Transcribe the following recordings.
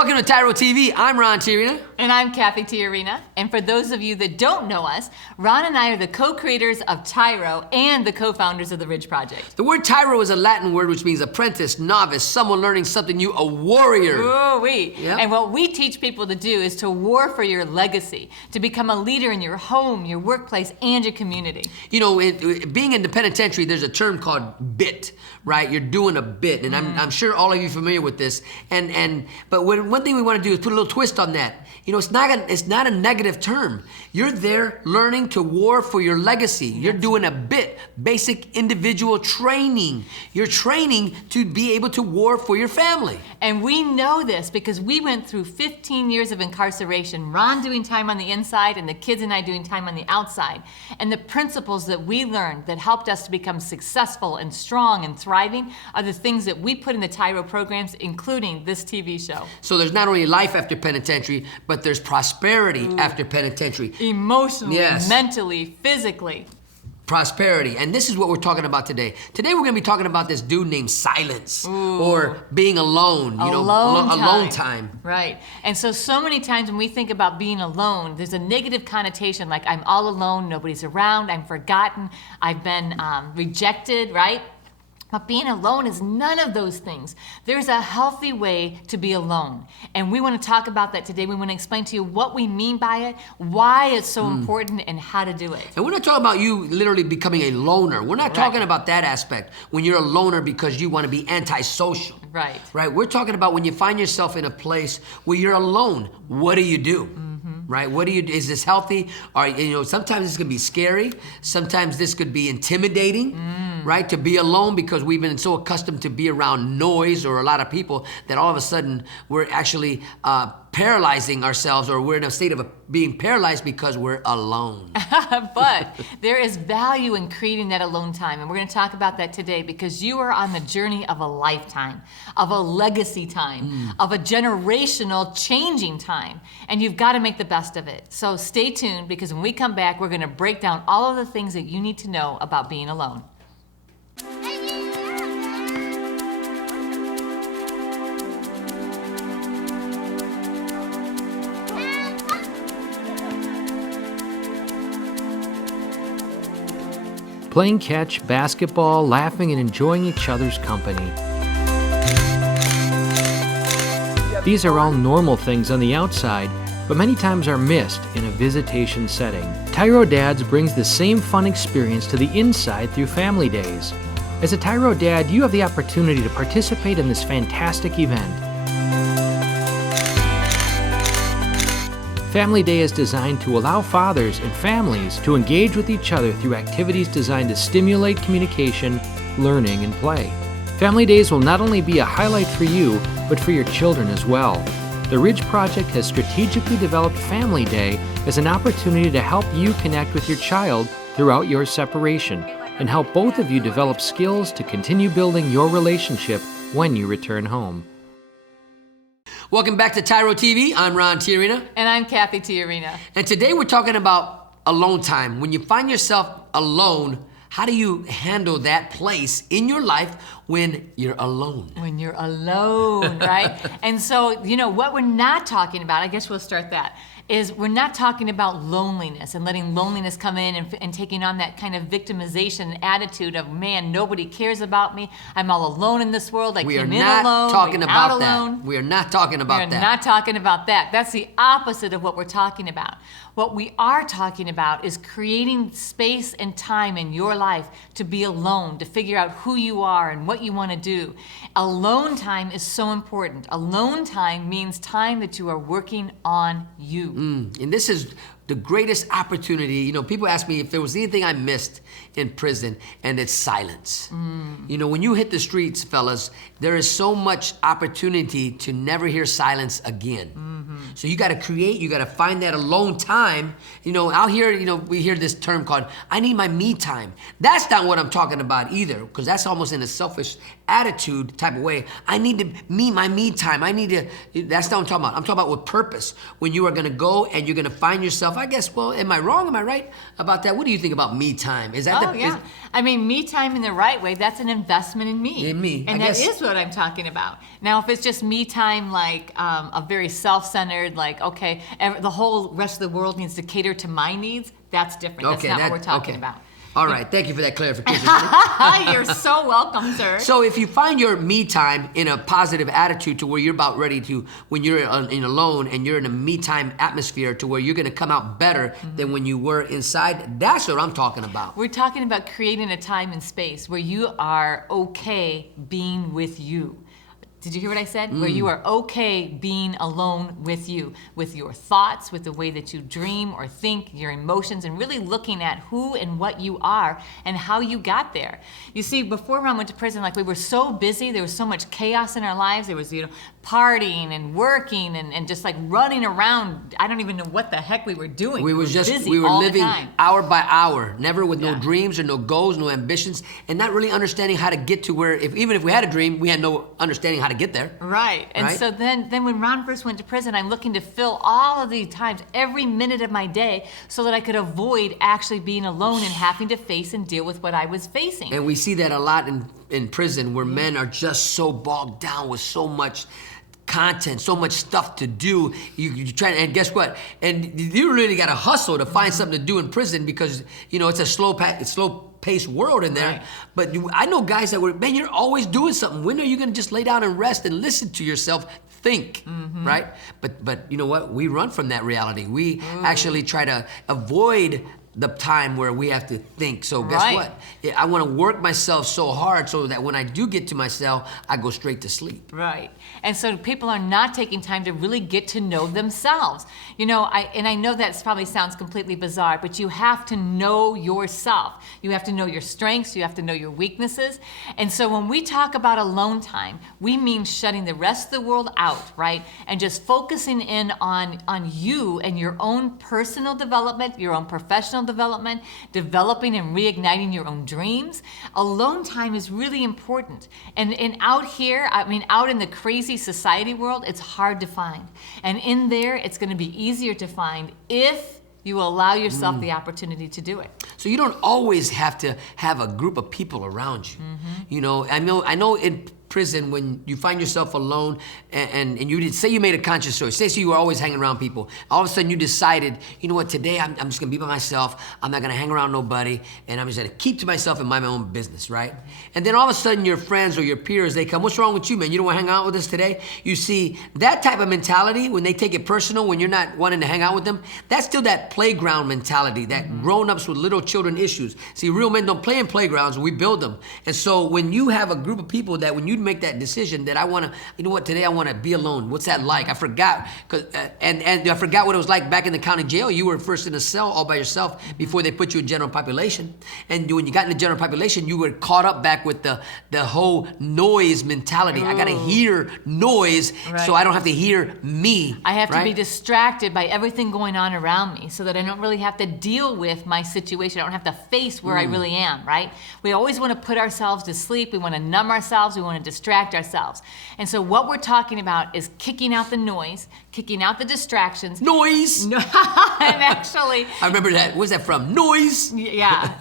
Welcome to TYRO TV. I'm Ron T. And I'm Cathy T. And for those of you that don't know us, Ron and I are the co-creators of TYRO and the co-founders of the Ridge Project. The word TYRO is a Latin word which means apprentice, novice, someone learning something new, a warrior. Ooh-wee. Yep. And what we teach people to do is to war for your legacy, to become a leader in your home, your workplace, and your community. You know, being in the penitentiary, there's a term called bit, right? You're doing a bit, and I'm sure all of you are familiar with this. But one thing we want to do is put a little twist on that. You know, it's not a negative term. You're there learning to war for your legacy. You're doing a bit, basic individual training. You're training to be able to war for your family. And we know this because we went through 15 years of incarceration, Ron doing time on the inside and the kids and I doing time on the outside. And the principles that we learned that helped us to become successful and strong and thriving are the things that we put in the TYRO programs, including this TV show. So there's not only life after penitentiary, but there's prosperity after penitentiary. Emotionally, Yes. mentally, physically. Prosperity, and this is what we're talking about today. Today we're gonna be talking about this dude named silence, or being alone, alone time. Right, and so many times when we think about being alone, there's a negative connotation like I'm all alone, nobody's around, I'm forgotten, I've been rejected, right? But being alone is none of those things. There's a healthy way to be alone. And we want to talk about that today. We want to explain to you what we mean by it, why it's so important, and how to do it. And we're not talking about you literally becoming a loner. We're not talking about that aspect when you're a loner because you want to be antisocial. Right. Right? We're talking about when you find yourself in a place where you're alone, what do you do? Right? What do you do? Is this healthy? Or, you know, sometimes this can be scary. Sometimes this could be intimidating, right? To be alone because we've been so accustomed to be around noise or a lot of people that all of a sudden we're actually paralyzing ourselves, or we're in a state of being paralyzed because we're alone. But there is value in creating that alone time, and we're going to talk about that today because you are on the journey of a lifetime, of a legacy time, of a generational changing time, and you've got to make the best of it. So stay tuned because when we come back, we're going to break down all of the things that you need to know about being alone. Playing catch, basketball, laughing, and enjoying each other's company. These are all normal things on the outside, but many times are missed in a visitation setting. TYRO Dads brings the same fun experience to the inside through family days. As a TYRO Dad, you have the opportunity to participate in this fantastic event. Family Day is designed to allow fathers and families to engage with each other through activities designed to stimulate communication, learning, and play. Family Days will not only be a highlight for you, but for your children as well. The Ridge Project has strategically developed Family Day as an opportunity to help you connect with your child throughout your separation and help both of you develop skills to continue building your relationship when you return home. Welcome back to TYRO TV. I'm Ron T. And I'm Cathy T. And today we're talking about alone time. When you find yourself alone, how do you handle that place in your life when you're alone? When you're alone, right? And so, you know, what we're not talking about, I guess we'll start that, is we're not talking about loneliness and letting loneliness come in and taking on that kind of victimization attitude of, man, nobody cares about me. I'm all alone in this world. I came in alone. We are not talking about that. We are not talking about that. We are not talking about that. That's the opposite of what we're talking about. What we are talking about is creating space and time in your life to be alone, to figure out who you are and what you want to do. Alone time is so important. Alone time means time that you are working on you. And this is the greatest opportunity. You know, people ask me if there was anything I missed in prison, and it's silence. You know, when you hit the streets, fellas, there is so much opportunity to never hear silence again. So you gotta create, you gotta find that alone time. You know, out here, you know, we hear this term called, I need my me time. That's not what I'm talking about either, because that's almost in a selfish attitude type of way. I need to my me time. That's not what I'm talking about. I'm talking about with purpose. When you are going to go and you're going to find yourself, I guess, well, am I wrong? Am I right about that? What do you think about me time? Is that I mean, me time in the right way, that's an investment in me. In me. And that is what I'm talking about. Now, if it's just me time, like a very self-centered, like, okay, the whole rest of the world needs to cater to my needs, that's different. That's not what we're talking about. All right, thank you for that clarification. You're so welcome, sir. So if you find your me time in a positive attitude to where you're about ready to, when you're in alone and you're in a me time atmosphere to where you're going to come out better than when you were inside, that's what I'm talking about. We're talking about creating a time and space where you are okay being with you. Did you hear what I said? Where you are okay being alone with you, with your thoughts, with the way that you dream or think, your emotions, and really looking at who and what you are and how you got there. You see, before Ron went to prison, like we were so busy, there was so much chaos in our lives. There was, partying and working and just like running around. I don't even know what the heck we were doing. We were all living the time. hour by hour, never with no dreams or no goals, no ambitions, and not really understanding how to get to where, even if we had a dream, we had no understanding how to get there. Right. And so then when Ron first went to prison, I'm looking to fill all of these times, every minute of my day, so that I could avoid actually being alone and having to face and deal with what I was facing. And we see that a lot in prison, where men are just so bogged down with so much content, so much stuff to do. You try, and guess what? And you really got to hustle to find something to do in prison, because it's a slow-paced world in there. Right. But I know guys that man, you're always doing something. When are you going to just lay down and rest and listen to yourself think, right? But you know what? We run from that reality. We actually try to avoid the time where we have to think. So guess what? I want to work myself so hard so that when I do get to my cell, I go straight to sleep. Right. And so people are not taking time to really get to know themselves. I know that probably sounds completely bizarre, but you have to know yourself. You have to know your strengths. You have to know your weaknesses. And so when we talk about alone time, we mean shutting the rest of the world out, right? And just focusing in on you and your own personal development, your own professional development, developing and reigniting your own dreams. Alone time is really important. And out here, out in the crazy society world, it's hard to find. And in there, it's going to be easier to find if you allow yourself the opportunity to do it. So you don't always have to have a group of people around you. I know in prison, when you find yourself alone and you did say you made a conscious choice, say so you were always hanging around people, all of a sudden you decided, you know what, today I'm just gonna be by myself, I'm not gonna hang around nobody, and I'm just gonna keep to myself and mind my own business, right? And then all of a sudden your friends or your peers, they come, what's wrong with you, man? You don't wanna hang out with us today? You see, that type of mentality, when they take it personal, when you're not wanting to hang out with them, that's still that playground mentality, that grown-ups with little children issues. See, real men don't play in playgrounds, we build them. And so when you have a group of people that when you make that decision that I want to, you know what, today I want to be alone. What's that like? I forgot, and I forgot what it was like back in the county jail. You were first in a cell all by yourself before they put you in general population. And when you got in the general population, you were caught up back with the whole noise mentality. I got to hear noise so I don't have to hear me. I have to be distracted by everything going on around me so that I don't really have to deal with my situation. I don't have to face where I really am, right? We always want to put ourselves to sleep. We want to numb ourselves. We want to distract ourselves. And so what we're talking about is kicking out the noise, kicking out the distractions. Noise! And actually... I remember that. Where's that from? Noise! Yeah.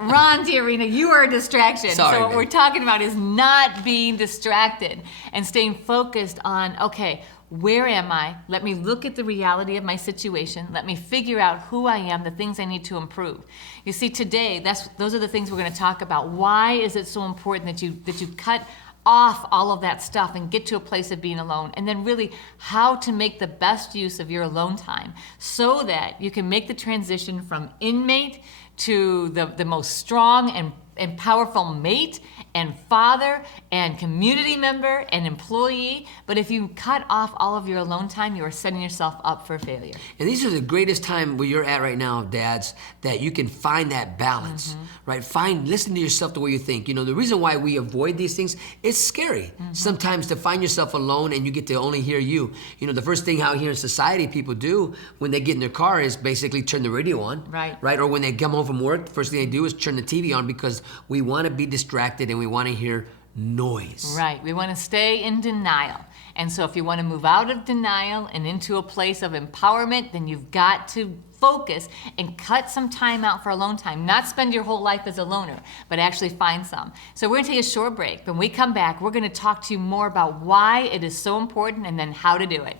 Ron D'Arena, you are a distraction. Sorry, so what we're talking about is not being distracted and staying focused on, okay, where am I? Let me look at the reality of my situation. Let me figure out who I am, the things I need to improve. You see, today, those are the things we're going to talk about. Why is it so important that you cut off all of that stuff and get to a place of being alone, and then really how to make the best use of your alone time so that you can make the transition from inmate to the most strong and powerful mate and father and community member and employee. But if you cut off all of your alone time, you are setting yourself up for failure. And these are the greatest time where you're at right now, dads, that you can find that balance, right? Listen to yourself the way you think. The reason why we avoid these things, it's scary. Sometimes to find yourself alone and you get to only hear you. The first thing out here in society people do when they get in their car is basically turn the radio on. Right? Or when they come home from work, the first thing they do is turn the TV on because we want to be distracted and we want to hear noise. Right. We want to stay in denial. And so if you want to move out of denial and into a place of empowerment, then you've got to focus and cut some time out for alone time. Not spend your whole life as a loner, but actually find some. So we're going to take a short break. When we come back, we're going to talk to you more about why it is so important and then how to do it.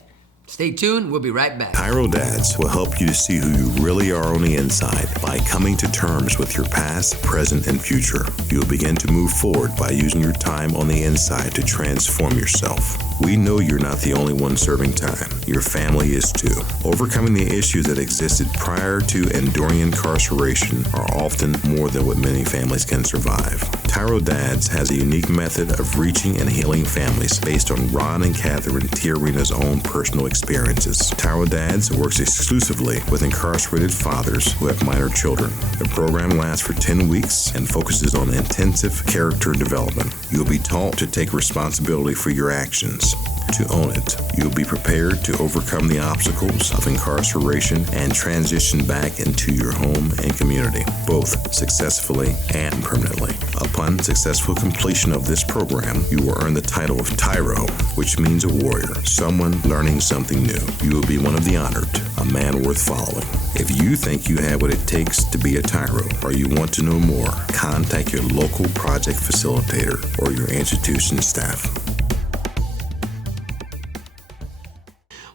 Stay tuned. We'll be right back. TYRO Dads will help you to see who you really are on the inside by coming to terms with your past, present, and future. You'll begin to move forward by using your time on the inside to transform yourself. We know you're not the only one serving time. Your family is too. Overcoming the issues that existed prior to and during incarceration are often more than what many families can survive. TYRO Dads has a unique method of reaching and healing families based on Ron and Cathy TYRO's own personal experiences. TYRO Dads works exclusively with incarcerated fathers who have minor children. The program lasts for 10 weeks and focuses on intensive character development. You'll be taught to take responsibility for your actions, to own it. You'll be prepared to overcome the obstacles of incarceration and transition back into your home and community, both successfully and permanently. Upon successful completion of this program, you will earn the title of TYRO, which means a warrior, someone learning something new. You will be one of the honored, a man worth following. If you think you have what it takes to be a TYRO, or you want to know more, contact your local project facilitator or your institution staff.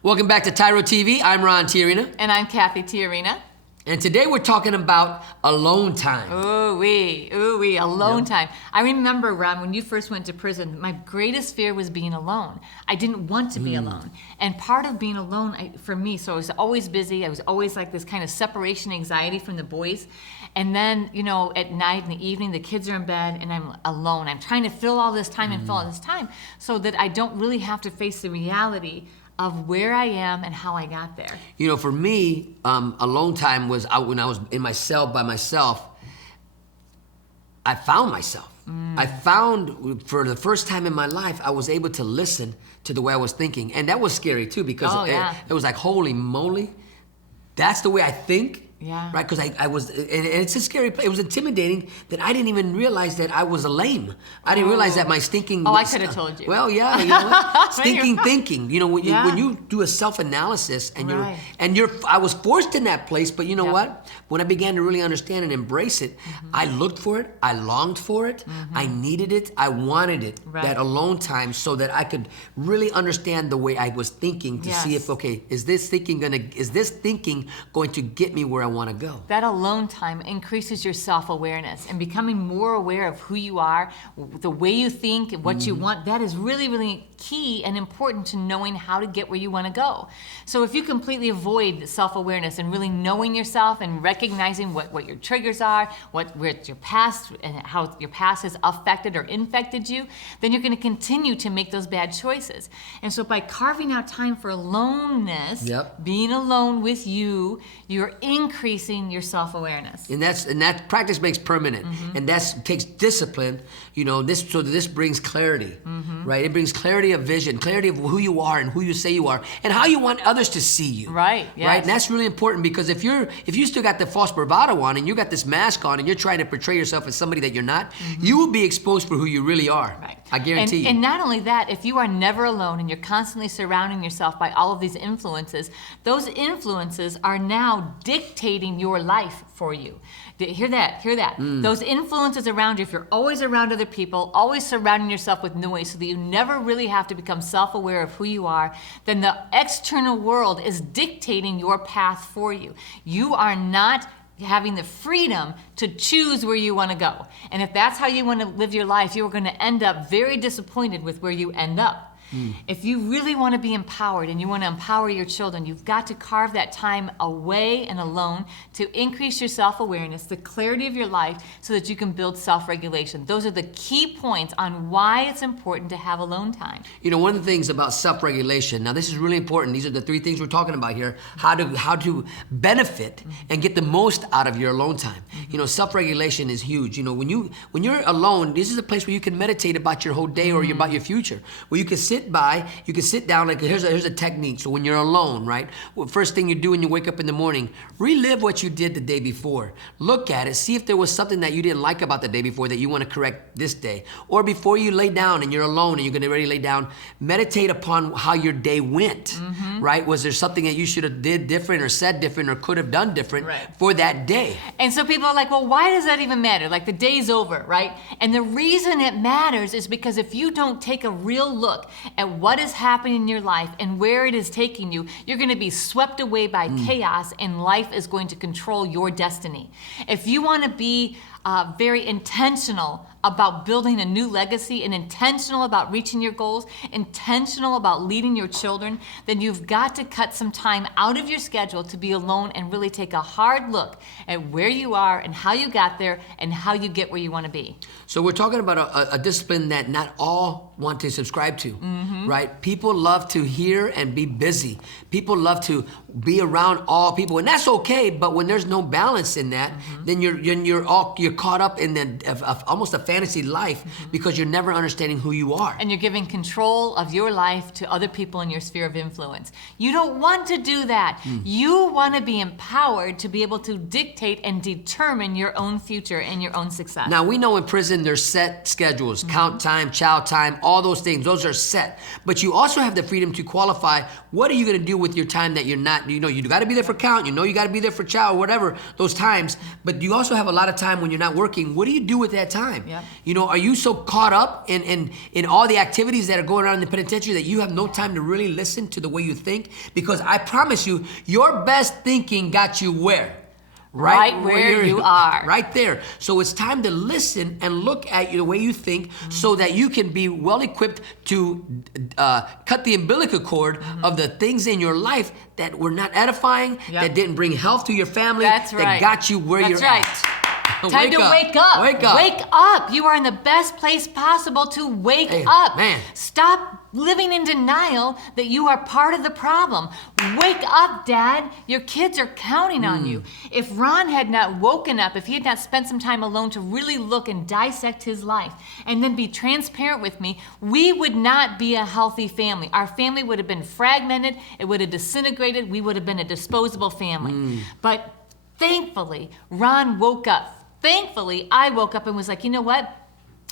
Welcome back to TYRO TV. I'm Ron TYRO. And I'm Cathy TYRO. And today we're talking about alone time. Ooh-wee, alone time. I remember, Ron, when you first went to prison, my greatest fear was being alone. I didn't want to be alone. And part of being alone, for me, so I was always busy. I was always like this kind of separation anxiety from the boys. And then, you know, at night in the evening, the kids are in bed and I'm alone. I'm trying to fill all this time and fill all this time so that I don't really have to face the reality of where I am and how I got there. You know, for me, alone time was when I was in my cell by myself. I found myself. I found, for the first time in my life, I was able to listen to the way I was thinking. And that was scary too, because it was like, holy moly, that's the way I think. Yeah. Right, because I was, and it's a scary place. It was intimidating that I didn't even realize that I was lame. I didn't realize that my stinking. Oh, I could have told you. Well, yeah, you know what? Stinking thinking. You know, when you do a self-analysis and I was forced in that place. But you know what? When I began to really understand and embrace it, I looked for it. I longed for it. I needed it. I wanted it. Right. That alone time, so that I could really understand the way I was thinking to see if, okay, is this thinking going to get me where I want to go? That alone time increases your self-awareness, and becoming more aware of who you are, the way you think, and what you want. That is really, really key and important to knowing how to get where you want to go. So if you completely avoid self-awareness and really knowing yourself and recognizing what your triggers are, where your past and how your past has affected or infected you, then you're going to continue to make those bad choices. And so by carving out time for aloneness, being alone with you, you're increasing your self-awareness. And that practice makes permanent, and that takes discipline. You know, this brings clarity, right? It brings clarity of vision, clarity of who you are and who you say you are, and how you want others to see you. Right. Yes. Right. And that's really important, because if you still got the false bravado on and you got this mask on and you're trying to portray yourself as somebody that you're not, you will be exposed for who you really are. Right. I guarantee you. And not only that, if you are never alone and you're constantly surrounding yourself by all of these influences, those influences are now dictating your life for you. Hear that, hear that. Those influences around you, if you're always around other people, always surrounding yourself with noise so that you never really have to become self-aware of who you are, then the external world is dictating your path for you. You are not having the freedom to choose where you want to go. And if that's how you want to live your life, you are going to end up very disappointed with where you end up. If you really want to be empowered and you want to empower your children, you've got to carve that time away and alone to increase your self-awareness, the clarity of your life, so that you can build self-regulation. Those are the key points on why it's important to have alone time. You know, one of the things about self-regulation, now this is really important. These are the three things we're talking about here. How to benefit and get the most out of your alone time. You know, self-regulation is huge. You know, when you're alone, this is a place where you can meditate about your whole day or about your future, where you can sit sit down, like here's a technique. So when you're alone, right? Well, first thing you do when you wake up in the morning, relive what you did the day before. Look at it, see if there was something that you didn't like about the day before that you want to correct this day. Or before you lay down and you're alone and you're gonna ready to lay down, meditate upon how your day went, right? Was there something that you should have did different or said different or could have done different for that day? And so people are like, well, why does that even matter? Like the day's over, right? And the reason it matters is because if you don't take a real look at what is happening in your life and where it is taking you, you're gonna be swept away by chaos, and life is going to control your destiny. If you wanna be very intentional about building a new legacy and intentional about reaching your goals, intentional about leading your children, then you've got to cut some time out of your schedule to be alone and really take a hard look at where you are and how you got there and how you get where you want to be. So we're talking about a discipline that not all want to subscribe to, right? People love to hear and be busy. People love to be around all people, and that's okay. But when there's no balance in that, then you're caught up in almost a fantasy life because you're never understanding who you are. And you're giving control of your life to other people in your sphere of influence. You don't want to do that. You want to be empowered to be able to dictate and determine your own future and your own success. Now, we know in prison there's set schedules, count time, chow time, all those things. Those are set. But you also have the freedom to qualify what are you going to do with your time that you're not, you got to be there for count, you got to be there for chow, or whatever, those times. But you also have a lot of time when you're not working. What do you do with that time? Are you so caught up in all the activities that are going on in the penitentiary that you have no time to really listen to the way you think? Because I promise you, your best thinking got you where? Right where you are. Right there. So it's time to listen and look at the way you think so that you can be well equipped to cut the umbilical cord of the things in your life that were not edifying, that didn't bring health to your family, that got you where you're at. Time to wake up. Wake up. Wake up. You are in the best place possible to wake up. Man. Stop living in denial that you are part of the problem. Wake up, Dad. Your kids are counting on you. If Ron had not woken up, if he had not spent some time alone to really look and dissect his life and then be transparent with me, we would not be a healthy family. Our family would have been fragmented. It would have disintegrated. We would have been a disposable family. But thankfully, Ron woke up. Thankfully, I woke up and was like, you know what?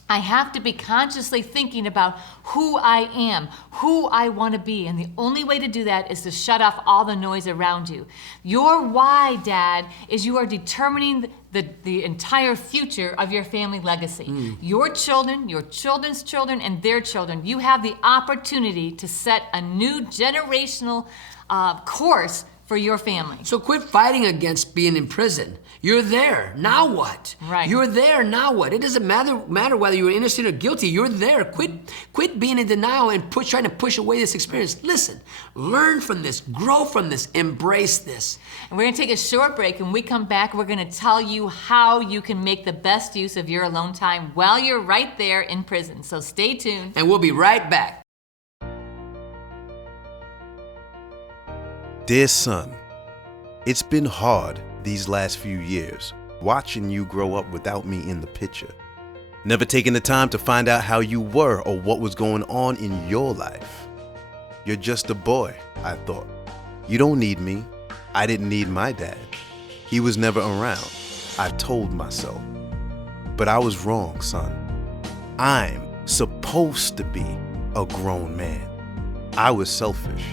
I have to be consciously thinking about who I am, who I want to be. And the only way to do that is to shut off all the noise around you. Your why, Dad, is you are determining the entire future of your family legacy. Your children, your children's children, and their children. You have the opportunity to set a new generational course for your family. So quit fighting against being in prison. You're there. Now what? Right. You're there. Now what? It doesn't matter whether you're innocent or guilty. You're there. Quit being in denial and trying to push away this experience. Listen, learn from this, grow from this, embrace this. And we're gonna take a short break. When we come back, we're gonna tell you how you can make the best use of your alone time while you're right there in prison. So stay tuned. And we'll be right back. Dear son, it's been hard these last few years, watching you grow up without me in the picture. Never taking the time to find out how you were or what was going on in your life. You're just a boy, I thought. You don't need me. I didn't need my dad. He was never around, I told myself. But I was wrong, son. I'm supposed to be a grown man. I was selfish.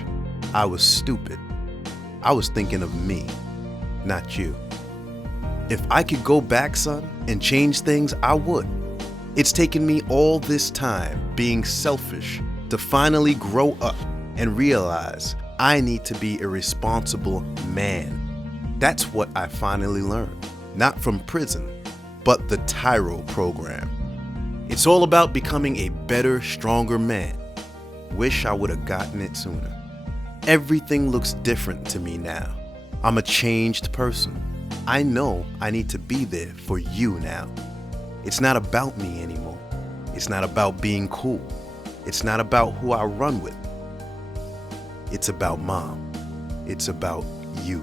I was stupid. I was thinking of me, not you. If I could go back, son, and change things, I would. It's taken me all this time being selfish to finally grow up and realize I need to be a responsible man. That's what I finally learned, not from prison, but the TYRO program. It's all about becoming a better, stronger man. Wish I would have gotten it sooner. Everything looks different to me now. I'm a changed person. I know I need to be there for you now. It's not about me anymore. It's not about being cool. It's not about who I run with. It's about Mom. It's about you.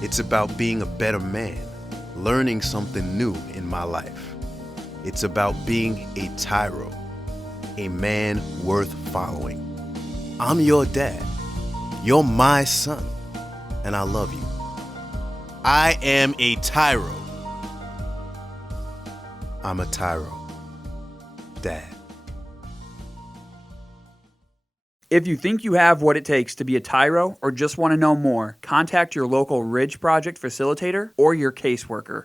It's about being a better man, learning something new in my life. It's about being a TYRO, a man worth following. I'm your dad. You're my son, and I love you. I am a TYRO. I'm a TYRO. Dad. If you think you have what it takes to be a TYRO or just want to know more, contact your local Ridge Project facilitator or your caseworker.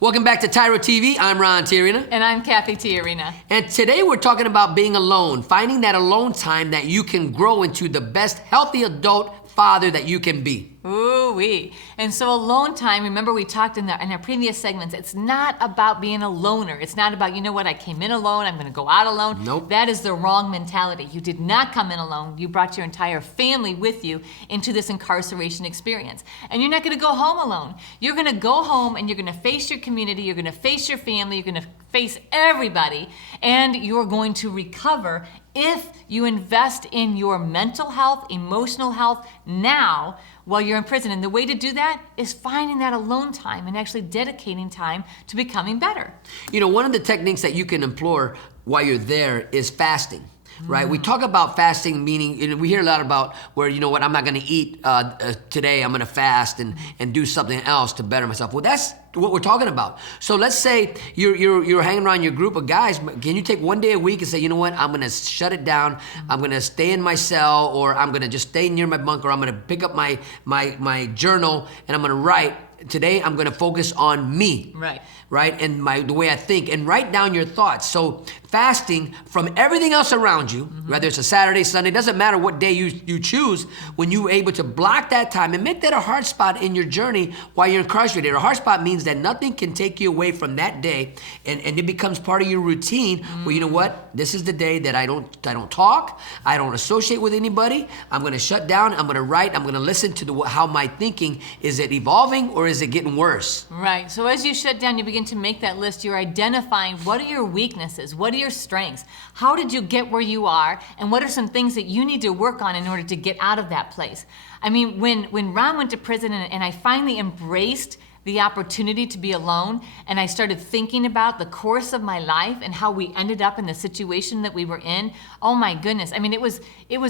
Welcome back to TYRO TV. I'm Ron Tyrina. And I'm Cathy Tiarina. And today we're talking about being alone, finding that alone time that you can grow into the best healthy adult father that you can be. Ooh-wee. And so alone time, remember we talked in our previous segments, it's not about being a loner. It's not about, you know what, I came in alone, I'm gonna go out alone. Nope. That is the wrong mentality. You did not come in alone. You brought your entire family with you into this incarceration experience. And you're not gonna go home alone. You're gonna go home and you're gonna face your community, you're gonna face your family, you're gonna face everybody, and you're going to recover if you invest in your mental health, emotional health now while you're in prison. And the way to do that is finding that alone time and actually dedicating time to becoming better. You know, one of the techniques that you can employ while you're there is fasting. Right, we talk about fasting, meaning we hear a lot about where, you know what, I'm not going to eat today. I'm going to fast and do something else to better myself. Well, that's what we're talking about. So let's say you're hanging around your group of guys. Can you take one day a week and say, you know what, I'm going to shut it down. I'm going to stay in my cell, or I'm going to just stay near my bunker. I'm going to pick up my journal and I'm going to write. Today, I'm going to focus on me. Right, and the way I think, and write down your thoughts. So fasting from everything else around you, whether it's a Saturday, Sunday, doesn't matter what day you choose, when you're able to block that time and make that a hard spot in your journey while you're incarcerated. A hard spot means that nothing can take you away from that day, and it becomes part of your routine. Well, you know what? This is the day that I don't talk, I don't associate with anybody. I'm going to shut down. I'm going to write. I'm going to listen to how my thinking, is it evolving or is it getting worse? Right. So as you shut down, you begin to make that list. You're identifying what are your weaknesses, what are your strengths, how did you get where you are, and what are some things that you need to work on in order to get out of that place. I mean, when Ron went to prison and I finally embraced the opportunity to be alone, and I started thinking about the course of my life and how we ended up in the situation that we were in, oh my goodness, I mean, it was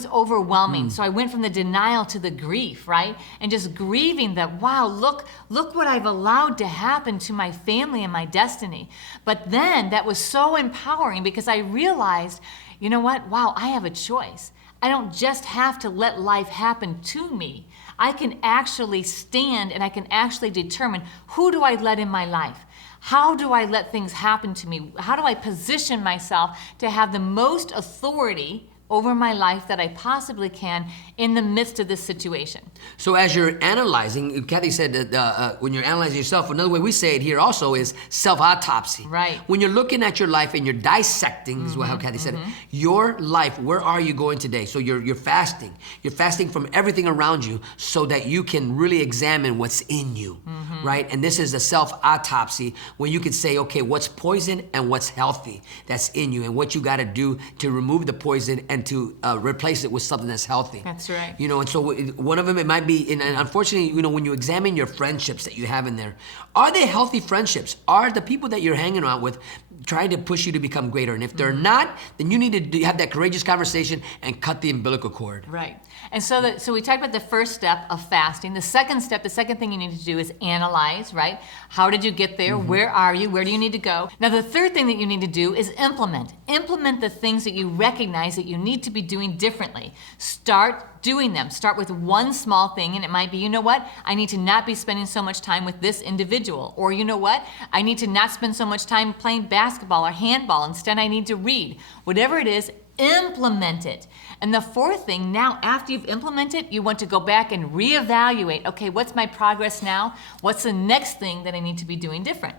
overwhelming. So I went from the denial to the grief, right? And just grieving that, wow, look what I've allowed to happen to my family and my destiny. But then that was so empowering because I realized, you know what, wow, I have a choice. I don't just have to let life happen to me. I can actually stand and I can actually determine, who do I let in my life? How do I let things happen to me? How do I position myself to have the most authority over my life that I possibly can in the midst of this situation? So as you're analyzing, Cathy said that when you're analyzing yourself, another way we say it here also is self-autopsy. Right. When you're looking at your life and you're dissecting, is how Cathy said it, your life, where are you going today? So you're fasting. You're fasting from everything around you so that you can really examine what's in you, right? And this is a self-autopsy when you can say, okay, what's poison and what's healthy that's in you, and what you got to do to remove the poison and to replace it with something that's healthy. That's right. You know, and so one of them, it might be, and unfortunately, you know, when you examine your friendships that you have in there, are they healthy friendships? Are the people that you're hanging out with trying to push you to become greater? And if they're not, then you need to have that courageous conversation and cut the umbilical cord. Right. And so we talked about the first step of fasting. The second step, the second thing you need to do is analyze, right? How did you get there? Where are you? Where do you need to go? Now, the third thing that you need to do is implement. Implement the things that you recognize that you need to be doing differently. Start doing them. Start with one small thing, and it might be, you know what? I need to not be spending so much time with this individual. Or you know what? I need to not spend so much time playing basketball or handball. Instead, I need to read. Whatever it is, implement it. And the fourth thing, now after you've implemented, you want to go back and reevaluate. Okay, what's my progress now? What's the next thing that I need to be doing different?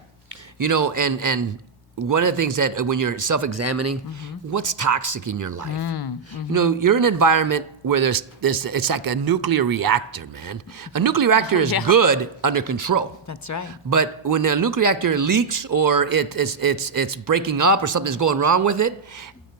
You know, and one of the things that when you're self-examining, what's toxic in your life? You know, you're in an environment where there's this, it's like a nuclear reactor, man. A nuclear reactor is good under control. That's right. But when a nuclear reactor leaks or it's breaking up or something's going wrong with it,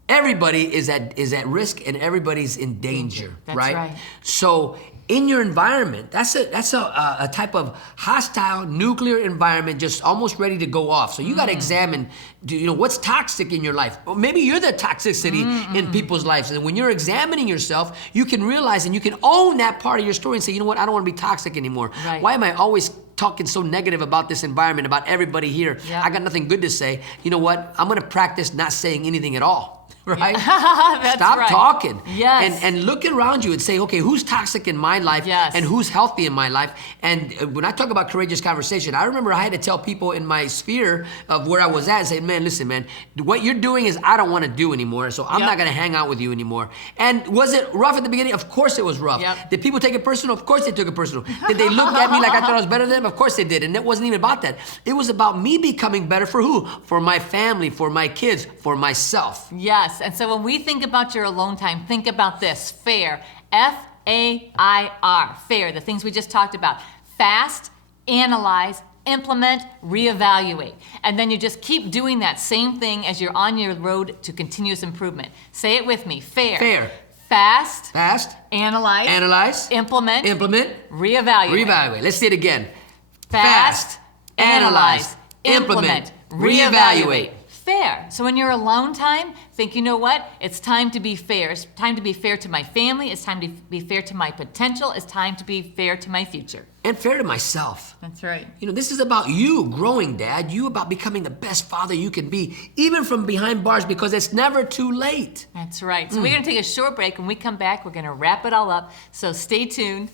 everybody is at risk and everybody's in danger, That's right. So in your environment, that's a type of hostile nuclear environment just almost ready to go off. So you got to examine, what's toxic in your life? Or maybe you're the toxicity in people's lives. And when you're examining yourself, you can realize and you can own that part of your story and say, you know what, I don't want to be toxic anymore. Right. Why am I always talking so negative about this environment, about everybody here? Yeah. I got nothing good to say. You know what? I'm going to practice not saying anything at all. Right? That's Stop right. talking. Yes. And look around you and say, okay, who's toxic in my life Yes. and who's healthy in my life? And when I talk about courageous conversation, I remember I had to tell people in my sphere of where I was at, say, man, listen, man, what you're doing is I don't want to do anymore, so I'm Yep. not going to hang out with you anymore. And was it rough at the beginning? Of course it was rough. Yep. Did people take it personal? Of course they took it personal. Did they look at me like I thought I was better than them? Of course they did. And it wasn't even about that. It was about me becoming better for who? For my family, for my kids, for myself. Yes, and so when we think about your alone time, think about this, FAIR, F-A-I-R, FAIR, the things we just talked about. Fast, analyze, implement, reevaluate. And then you just keep doing that same thing as you're on your road to continuous improvement. Say it with me, FAIR. FAIR. Fast, Fast, analyze, analyze, implement, implement, reevaluate. reevaluate. Let's say it again. Fast, analyze, implement, reevaluate. Fair. So in your alone time, think, you know what? It's time to be fair. It's time to be fair to my family. It's time to be fair to my potential. It's time to be fair to my future. And fair to myself. That's right. This is about you growing, Dad. You about becoming the best father you can be, even from behind bars, because it's never too late. That's right. So we're going to take a short break. When we come back, we're going to wrap it all up. So stay tuned.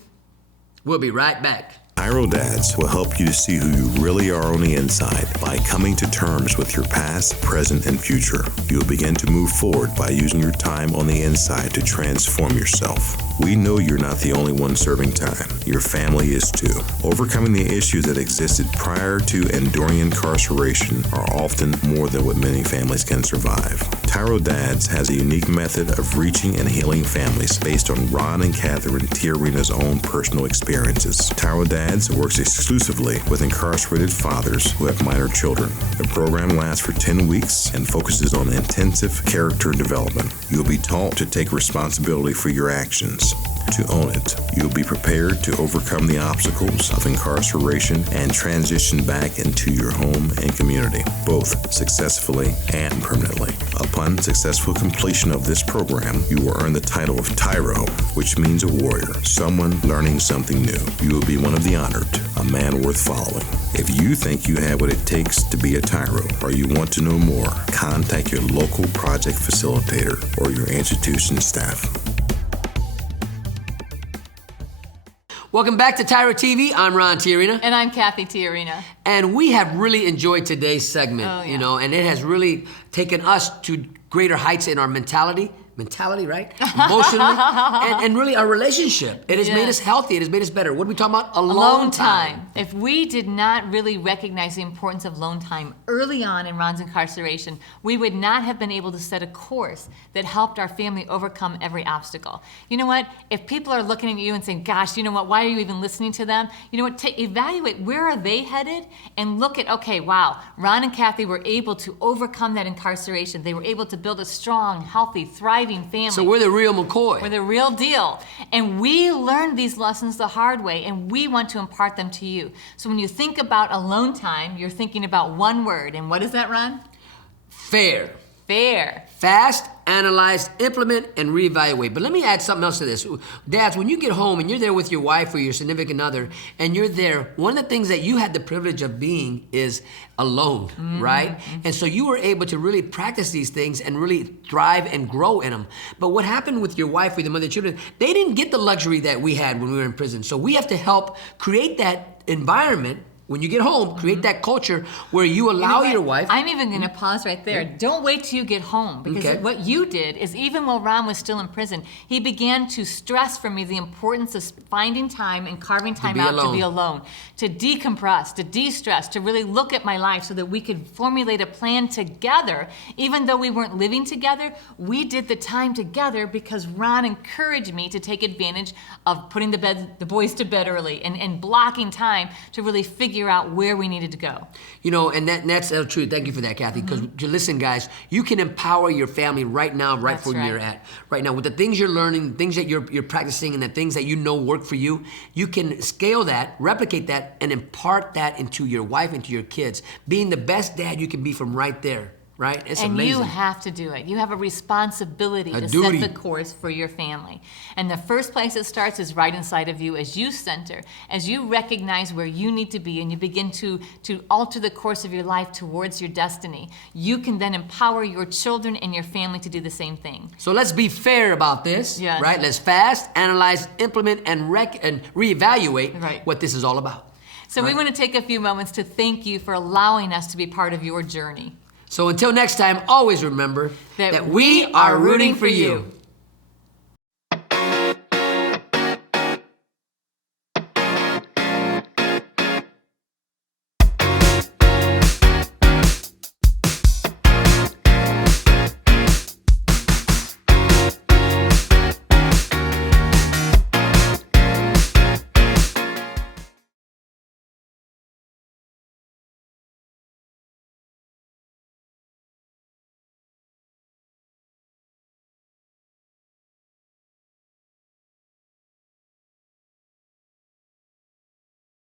We'll be right back. TYRO Dads will help you to see who you really are on the inside by coming to terms with your past, present, and future. You'll begin to move forward by using your time on the inside to transform yourself. We know you're not the only one serving time. Your family is too. Overcoming the issues that existed prior to and during incarceration are often more than what many families can survive. TYRO Dads has a unique method of reaching and healing families based on Ron and Cathy Tiarina's own personal experiences. TYRO Dads works exclusively with incarcerated fathers who have minor children. The program lasts for 10 weeks and focuses on intensive character development. You'll be taught to take responsibility for your actions, to own it. You'll be prepared to overcome the obstacles of incarceration and transition back into your home and community, both successfully and permanently. Upon successful completion of this program, you will earn the title of TYRO, which means a warrior, someone learning something new. You will be one of the honored, a man worth following. If you think you have what it takes to be a TYRO, or you want to know more, contact your local project facilitator or your institution staff. Welcome back to TYRO TV. I'm Ron Tiarina. And I'm Cathy Tiarina. And we have really enjoyed today's segment, Oh, yeah. and it has really taken us to greater heights in our mentality, right? Emotionally, and really our relationship. It has made us healthy. It has made us better. What are we talking about? Alone time. If we did not really recognize the importance of alone time early on in Ron's incarceration, we would not have been able to set a course that helped our family overcome every obstacle. You know what? If people are looking at you and saying, gosh, you know what? Why are you even listening to them? You know what? Evaluate where are they headed and look at, okay, wow, Ron and Cathy were able to overcome that incarceration. They were able to build a strong, healthy, thriving family. So we're the real McCoy. We're the real deal. And we learned these lessons the hard way, and we want to impart them to you. So when you think about alone time, you're thinking about one word. And what is that, Ron? Fair. Fair. Fast, analyze, implement, and reevaluate. But let me add something else to this. Dads, when you get home and you're there with your wife or your significant other, and you're there, one of the things that you had the privilege of being is alone, right? And so you were able to really practice these things and really thrive and grow in them. But what happened with your wife or the mother of children, they didn't get the luxury that we had when we were in prison. So we have to help create that environment. When you get home, create that culture where you allow your wife. I'm even going to pause right there. Don't wait till you get home, because what you did is, even while Ron was still in prison, he began to stress for me the importance of finding time and carving time out to be alone, to decompress, to de-stress, to really look at my life so that we could formulate a plan together. Even though we weren't living together, we did the time together because Ron encouraged me to take advantage of putting the boys to bed early and blocking time to really figure figure out where we needed to go. You know, and that's true. Thank you for that, Kathy. Because listen, guys, you can empower your family right now, right That's from where you're right. at. Right now, with the things you're learning, things that you're practicing, and the things that you know work for you, you can scale that, replicate that, and impart that into your wife, into your kids. Being the best dad you can be from right there. Right? It's And amazing. you have to do it. You have a responsibility A to duty. set the course for your family. And the first place it starts is right inside of you as you center, as you recognize where you need to be and you begin to alter the course of your life towards your destiny. You can then empower your children and your family to do the same thing. So let's be fair about this, Yes. right? Let's fast, analyze, implement, and reevaluate Right. what this is all about. So we want to take a few moments to thank you for allowing us to be part of your journey. So until next time, always remember That that we are rooting for you.